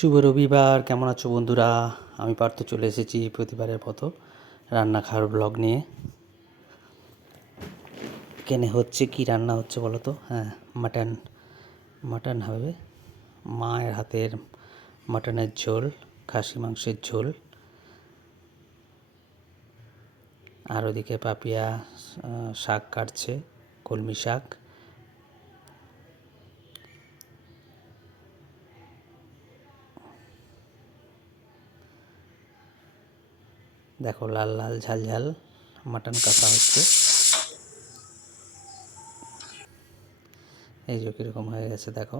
শুভ রবিবার। কেমন আছো বন্ধুরা? আমি পার্থ চলে এসেছি প্রতিবারের মতো রান্না খাওয়ার ব্লগ নিয়ে। কেনে হচ্ছে কি রান্না হচ্ছে বলো তো? হ্যাঁ, মাটন হবে। মায়ের হাতের মাটনের ঝোল, খাসি মাংসের ঝোল। আর ওদিকে পাপিয়া শাক কাটছে, কলমি শাক। দেখো লাল লাল ঝাল ঝাল মাটন কষা হচ্ছে। এই যে কীরকম হয়ে গেছে দেখো।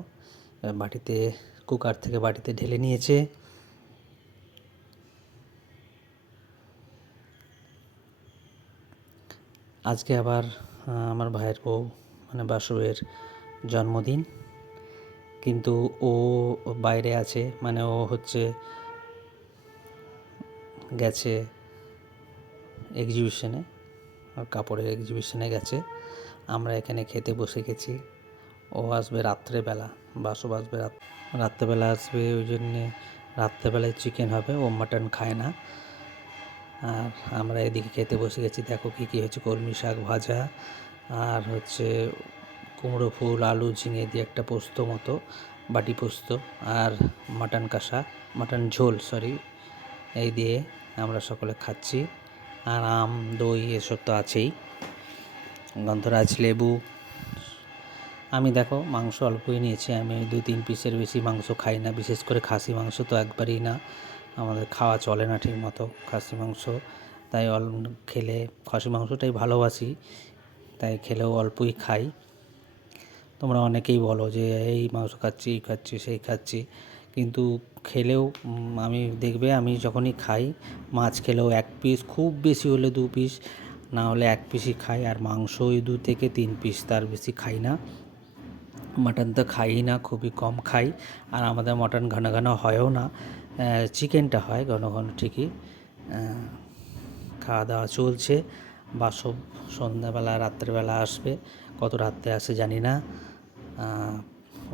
বাটিতে, কুকার থেকে বাটিতে ঢেলে নিয়েছে। আজকে আবার আমার ভাইয়ের বউ মানে বাসুয়ের জন্মদিন, কিন্তু ও বাইরে আছে, মানে ও হচ্ছে গেছে এক্সিবিশনে, আর কাপড়ের এক্সিবিশনে গেছে। আমরা এখানে খেতে বসে গেছি। ও আসবে রাত্রেবেলা, বাসু আসবে রাত্রেবেলা আসবে, ওই জন্যে রাত্রেবেলায় চিকেন হবে। ও মাটন খায় না। আর আমরা এদিকে খেতে বসে গেছি। দেখো কী কী হচ্ছে, কলমি শাক ভাজা, আর হচ্ছে কুমড়ো ফুল আলু ঝিঙে দিয়ে একটা পোস্ত মতো, বাটি পোস্ত, আর মাটন কষা, মাটন ঝোল সরি, এই দিয়ে আমরা সকলে খাচ্ছি। আর আম দই এসব তো আছেই, গন্ধরাজ লেবু। আমি দেখো মাংস অল্পই নিয়েছি, আমি 2-3 পিসের বেশি মাংস খাই না, বিশেষ করে খাসি মাংস তো একবারই না, আমাদের খাওয়া চলে না ঠিক মতো খাসি মাংস। তাই খেলে খাসি মাংসটাই ভালোবাসি, তাই খেলেও অল্পই খাই। তোমরা অনেকেই বলো যে এই মাংস খাচ্ছি, এই খাচ্ছি, সেই খাচ্ছি, কিন্তু খেলেও আমি দেখবে আমি যখনই খাই, মাছ খেলেও 1 পিস, খুব বেশি হলে 2 পিস, না হলে 1 পিসই খাই। আর মাংস ওই 2 থেকে 3 পিস, তার বেশি খাই না। মাটন তো খাই না, খুবই কম খাই। আর আমাদের মাটন ঘন ঘন হয়ও না, চিকেনটা হয় ঘন ঘন ঠিকই। খাওয়া দাওয়া চলছে। বাসব সন্ধ্যাবেলা রাত্রেবেলা আসবে, কত রাত্রে আসে জানি না।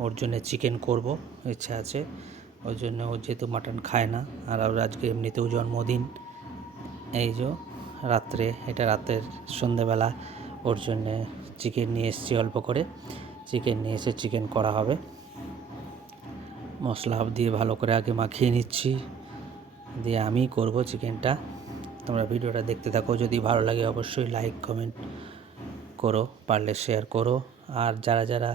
ওর জন্যে চিকেন করব ইচ্ছা আছে, ওই জন্য ও যেহেতু মাটন খায় না। আর আজকে এমনিতেও জন্মদিন। এই যে রাত্রে, এটা রাতের সন্ধ্যাবেলা ওর জন্যে চিকেন নিয়ে এসেছি অল্প করে। চিকেন নিয়ে এসে চিকেন করা হবে। মশলা দিয়ে ভালো করে আগে মাখিয়ে নিচ্ছি, দিয়ে আমি করব চিকেনটা। তোমরা ভিডিওটা দেখতে থাকো, যদি ভালো লাগে অবশ্যই লাইক কমেন্ট করো, পারলে শেয়ার করো। আর যারা যারা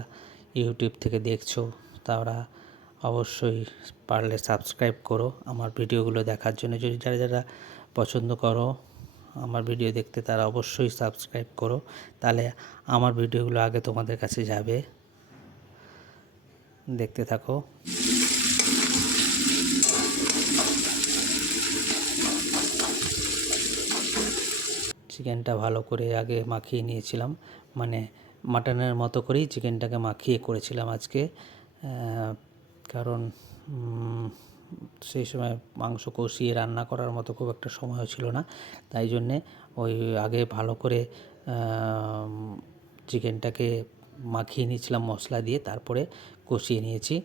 ইউটিউব থেকে দেখছো তারা অবশ্যই পারলে সাবস্ক্রাইব করো আমার ভিডিওগুলো দেখার জন্য। যদি যারা যারা পছন্দ করো আমার ভিডিও দেখতে, তারা অবশ্যই সাবস্ক্রাইব করো, তাহলে আমার ভিডিওগুলো আগে তোমাদের কাছে যাবে। দেখতে থাকো। চিকেনটা ভালো করে আগে মাখিয়ে নিয়েছিলাম, মানে মাটনের মতো করেই চিকেনটাকে মাখিয়ে করেছিলাম আজকে, কারণ সেই সময় মাংস কষিয়ে রান্না করার মতো খুব একটা সময়ও ছিল না। তাই জন্যে ওই আগে ভালো করে চিকেনটাকে মাখিয়ে নিয়েছিলাম মশলা দিয়ে, তারপরে কষিয়ে নিয়েছি।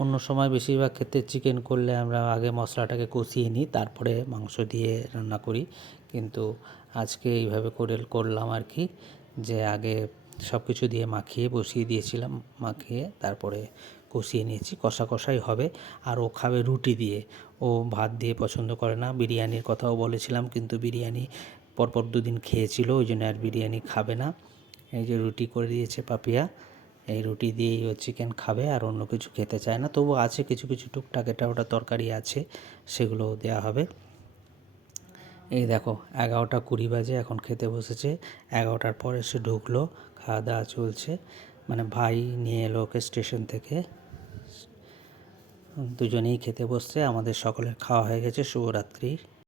অন্য সময় বেশিরভাগ ক্ষেত্রে চিকেন করলে আমরা আগে মশলাটাকে কষিয়ে নিই, তারপরে মাংস দিয়ে রান্না করি, কিন্তু আজকে এইভাবে করলাম আর কি, যে আগে সব কিছু দিয়ে মাখিয়ে বসিয়ে দিয়েছিলাম, মাখিয়ে তারপরে কষিয়ে নিয়েছি। কষা কষাই হবে। আর ও খাবে রুটি দিয়ে, ও ভাত দিয়ে পছন্দ করে না। বিরিয়ানির কথাও বলেছিলাম, কিন্তু বিরিয়ানি পরপর 2 দিন খেয়েছিল, ওই জন্য আর বিরিয়ানি খাবে না। এই যে রুটি করে দিয়েছে পাপিয়া, এই রুটি দিয়েই ও চিকেন খাবে, আর অন্য কিছু খেতে চায় না। তবু আছে কিছু কিছু টুকটাক এটা ওটা তরকারি আছে, সেগুলো দেওয়া হবে। এই দেখো 11টা 20 বাজে, এখন খেতে বসেছে। 11টার পর এসে ঢুকলো, খাওয়া দাওয়া চলছে। মানে ভাই নিয়ে এলো ওকে স্টেশন থেকে, দুজনেই খেতে বসছে। আমাদের সকলের খাওয়া হয়ে গেছে। শুভরাত্রি।